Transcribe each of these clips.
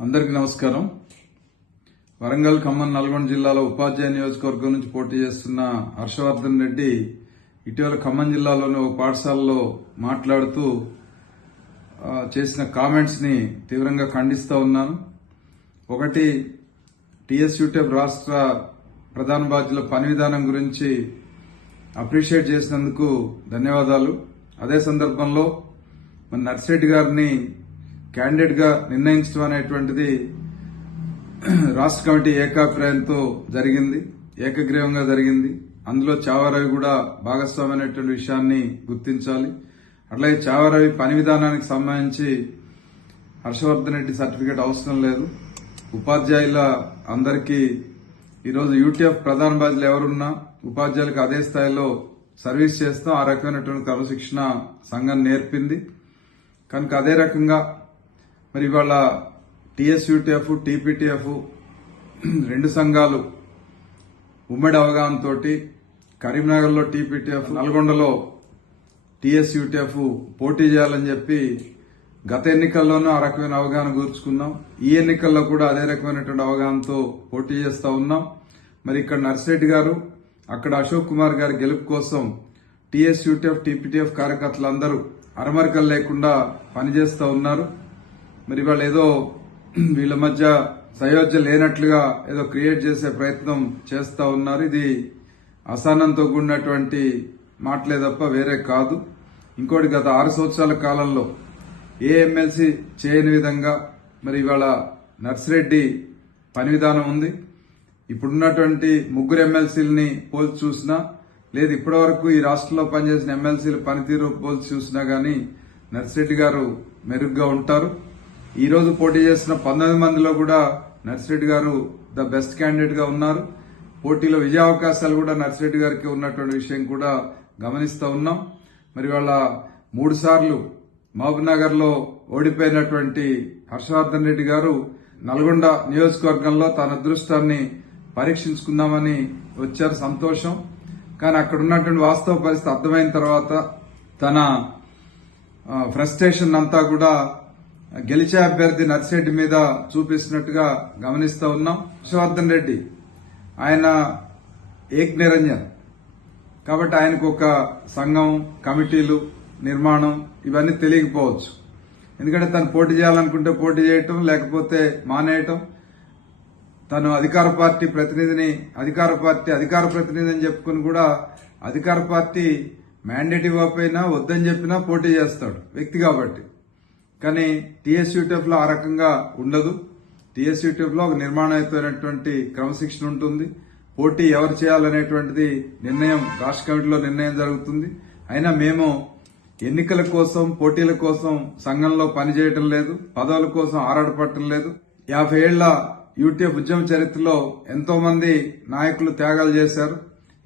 అందరికీ నమస్కారం. వరంగల్ ఖమ్మం నల్గొండ జిల్లాలో ఉపాధ్యాయ నియోజకవర్గం నుంచి పోటీ చేస్తున్న హర్షవర్ధన్ రెడ్డి ఇటీవల ఖమ్మం జిల్లాలోని ఒక పాఠశాలలో మాట్లాడుతూ చేసిన కామెంట్స్ని తీవ్రంగా ఖండిస్తూ ఉన్నాను. ఒకటి టీఎస్యూటెఫ్ రాష్ట్ర ప్రధాన బాధ్యుల పని విధానం గురించి అప్రిషియేట్ చేసినందుకు ధన్యవాదాలు. అదే సందర్భంలో మన నర్సిరెడ్డి గారిని క్యాండిడేట్గా నిర్ణయించడం అనేటువంటిది రాష్ట్ర కమిటీ ఏకాభిప్రాయంతో జరిగింది ఏకగ్రీవంగా జరిగింది. అందులో చావారవి కూడా భాగస్వామి అనేటువంటి విషయాన్ని గుర్తించాలి. అట్లాగే చావారవి పని విధానానికి సంబంధించి హర్షవర్ధన్ రెడ్డి సర్టిఫికేట్ అవసరం లేదు. ఉపాధ్యాయుల అందరికీ ఈరోజు యూటీఎఫ్ ప్రధాన బాధ్యులు ఎవరున్నా ఉపాధ్యాయులకు అదే స్థాయిలో సర్వీస్ చేస్తాం. ఆ రకమైనటువంటి క్రమశిక్షణ సంఘం నేర్పింది. కనుక అదే రకంగా మరి ఇవాళ టీఎస్యూటీఎఫ్ టీపీటీఎఫ్ రెండు సంఘాలు ఉమ్మడి అవగాహనతో కరీంనగర్లో టీపీటీఎఫ్ నల్గొండలో టీఎస్యూటీఎఫ్ పోటీ చేయాలని చెప్పి గత ఎన్నికల్లోనూ ఆ రకమైన అవగాహన కూర్చుకున్నాం ఈ ఎన్నికల్లో కూడా అదే రకమైనటువంటి అవగాహనతో పోటీ చేస్తా ఉన్నాం. మరి ఇక్కడ నర్సిరెడ్డి గారు అక్కడ అశోక్ కుమార్ గారి గెలుపు కోసం టీఎస్యూటీఎఫ్ టీపీటీఎఫ్ కార్యకర్తలందరూ అరమరికలు లేకుండా పనిచేస్తూ ఉన్నారు. మరి వాళ్ళు ఏదో వీళ్ళ మధ్య సయోధ్య లేనట్లుగా ఏదో క్రియేట్ చేసే ప్రయత్నం చేస్తా ఉన్నారు. ఇది అసహనంతో కూడినటువంటి మాటలే తప్ప వేరే కాదు. ఇంకోటి గత ఆరు సంవత్సరాల కాలంలో ఏ ఎమ్మెల్సీ చేయని విధంగా మరి ఇవాళ నర్సిరెడ్డి పని విధానం ఉంది. ఇప్పుడున్నటువంటి ముగ్గురు ఎమ్మెల్సీలని పోల్చి చూసినా లేదు ఇప్పటి వరకు ఈ రాష్ట్రంలో పనిచేసిన ఎమ్మెల్సీల పనితీరు పోల్చి చూసినా గానీ నర్సిరెడ్డి గారు మెరుగ్గా ఉంటారు. ఈ రోజు పోటీ చేసిన పంతొమ్మిది మందిలో కూడా నర్సిరెడ్డి గారు ద బెస్ట్ క్యాండిడేట్గా ఉన్నారు. పోటీలో విజయ అవకాశాలు కూడా నర్సిరెడ్డి గారికి ఉన్నటువంటి విషయం కూడా గమనిస్తూ ఉన్నాం. మరి వాళ్ళ మూడు సార్లు మహబూబ్నగర్లో ఓడిపోయినటువంటి హర్షవర్ధన్ రెడ్డి గారు నల్గొండ నియోజకవర్గంలో తన అదృష్టాన్ని పరీక్షించుకుందామని వచ్చారు సంతోషం. కానీ అక్కడ ఉన్నటువంటి వాస్తవ పరిస్థితి అర్థమైన తర్వాత తన ఫ్రస్ట్రేషన్ అంతా కూడా గెలిచే అభ్యర్థి నర్సిరెడ్డి మీద చూపిస్తున్నట్టుగా గమనిస్తూ ఉన్నాం. హర్షవర్ధన్ రెడ్డి ఆయన ఏక్ నిరంజన్. కాబట్టి ఆయనకు ఒక సంఘం కమిటీలు నిర్మాణం ఇవన్నీ తెలియకపోవచ్చు. ఎందుకంటే తను పోటీ చేయాలనుకుంటే పోటీ చేయటం లేకపోతే మానేయటం. తను అధికార పార్టీ ప్రతినిధిని అధికార పార్టీ అధికార ప్రతినిధి అని చెప్పుకుని కూడా అధికార పార్టీ మ్యాండేట్ ఇవ్వకపోయినా వద్దని చెప్పినా పోటీ చేస్తాడు వ్యక్తి కాబట్టి. కానీ టీఎస్యూటీఎఫ్లో ఆ రకంగా ఉండదు. టీఎస్యూటీఎఫ్లో ఒక నిర్మాణమైనటువంటి క్రమశిక్షణ ఉంటుంది. పోటీ ఎవరు చేయాలనేటువంటిది నిర్ణయం రాష్ట్ర కమిటీలో నిర్ణయం జరుగుతుంది. అయినా మేము ఎన్నికల కోసం పోటీల కోసం సంఘంలో పనిచేయటం లేదు. పదవుల కోసం ఆరాటపడటం లేదు. యాభై ఏళ్ళ యూటీఎఫ్ ఉద్యమ చరిత్రలో ఎంతో మంది నాయకులు త్యాగాలు చేశారు.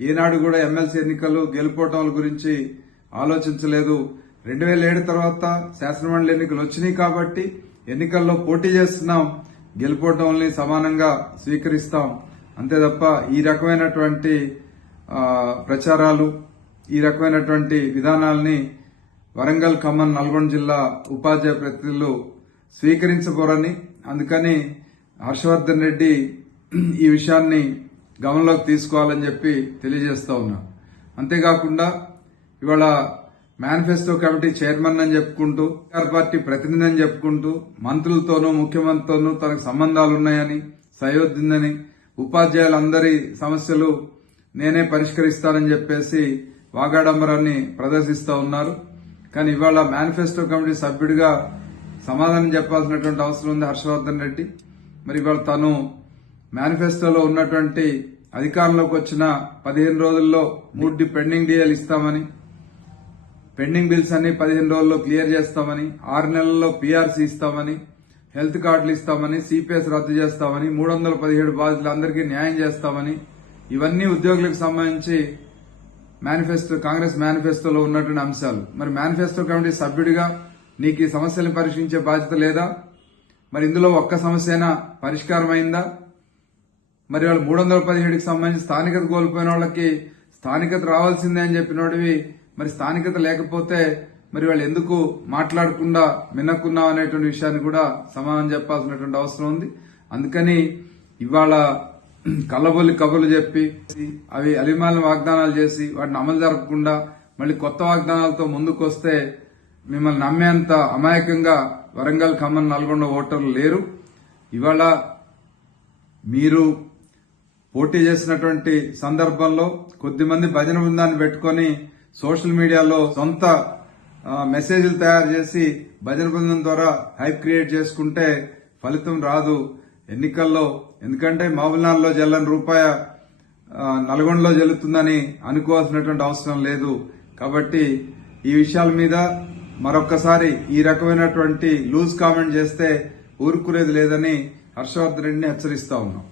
ఈనాడు కూడా ఎమ్మెల్సీ ఎన్నికలు గెలుపోవటం గురించి ఆలోచించలేదు. రెండు వేల ఏడు తర్వాత శాసనమండలి ఎన్నికలు వచ్చినాయి కాబట్టి ఎన్నికల్లో పోటీ చేస్తున్నాం. గెలుపోవటంని సమానంగా స్వీకరిస్తాం. అంతే తప్ప ఈ రకమైనటువంటి ప్రచారాలు ఈ రకమైనటువంటి విధానాల్ని వరంగల్ ఖమ్మం నల్గొండ జిల్లా ఉపాధ్యాయ ప్రతినిధులు స్వీకరించబోరని అందుకని హర్షవర్ధన్ రెడ్డి ఈ విషయాన్ని గమనంలోకి తీసుకోవాలని చెప్పి తెలియజేస్తా ఉన్నా. అంతేకాకుండా ఇవాళ మేనిఫెస్టో కమిటీ చైర్మన్ అని చెప్పుకుంటూ అధికార పార్టీ ప్రతినిధి అని చెప్పుకుంటూ మంత్రులతోనూ ముఖ్యమంత్రితోనూ తనకు సంబంధాలు ఉన్నాయని సయోధ్యందని ఉపాధ్యాయులందరి సమస్యలు నేనే పరిష్కరిస్తానని చెప్పేసి వాగాడంబరాన్ని ప్రదర్శిస్తూ ఉన్నారు. కానీ ఇవాళ మేనిఫెస్టో కమిటీ సభ్యుడిగా సమాధానం చెప్పాల్సినటువంటి అవసరం ఉంది హర్షవర్ధన్ రెడ్డి. మరి ఇవాళ తను మేనిఫెస్టోలో ఉన్నటువంటి అధికారంలోకి వచ్చిన పదిహేను రోజుల్లో మూడు పెండింగ్ డిఎల్ ఇస్తామని పెండింగ్ బిల్స్ అన్ని పదిహేను రోజుల్లో క్లియర్ చేస్తామని ఆరు నెలల్లో పీఆర్సీ ఇస్తామని హెల్త్ కార్డులు ఇస్తామని సిపిఎస్ రద్దు చేస్తామని మూడు వందల పదిహేడు బాధితులందరికీ న్యాయం చేస్తామని ఇవన్నీ ఉద్యోగులకు సంబంధించి మేనిఫెస్టో కాంగ్రెస్ మేనిఫెస్టోలో ఉన్నటువంటి అంశాలు. మరి మేనిఫెస్టో కమిటీ సభ్యుడిగా నీకు ఈ సమస్యలను పరిష్కరించే బాధ్యత లేదా? మరి ఇందులో ఒక్క సమస్య అయినా పరిష్కారం అయిందా? మరి వాళ్ళు మూడు వందల పదిహేడుకి సంబంధించి స్థానికత కోల్పోయిన వాళ్ళకి స్థానికత రావాల్సిందే అని చెప్పినోడివి మరి స్థానికత లేకపోతే మరి వాళ్ళు ఎందుకు మాట్లాడకుండా వినకున్నాం అనేటువంటి విషయాన్ని కూడా సమాధానం చెప్పాల్సినటువంటి అవసరం ఉంది. అందుకని ఇవాళ కళ్ళబొల్లి కబుర్లు చెప్పి అవి అలిమాలిన వాగ్దానాలు చేసి వాటిని అమలు జరపకుండా మళ్ళీ కొత్త వాగ్దానాలతో ముందుకు వస్తే మిమ్మల్ని నమ్మేంత అమాయకంగా వరంగల్ ఖమ్మం నల్గొండ ఓటర్లు లేరు. ఇవాళ మీరు పోటీ చేసినటువంటి సందర్భంలో కొద్దిమంది భజన బృందాన్ని పెట్టుకొని సోషల్ మీడియాలో సొంత మెసేజ్లు తయారు చేసి భజన బృందం ద్వారా హైప్ క్రియేట్ చేసుకుంటే ఫలితం రాదు. ఎన్నికల్లో ఎందుకంటే మహబూబ్నాథ్లో జల్లని రూపాయ నల్గొండలో జల్లుతుందని అనుకోవాల్సినటువంటి అవసరం లేదు. కాబట్టి ఈ విషయాల మీద మరొక్కసారి ఈ రకమైనటువంటి లూజ్ కామెంట్ చేస్తే ఊరుకునేది లేదని హర్షవర్ధన్ రెడ్డిని హెచ్చరిస్తా ఉన్నాం.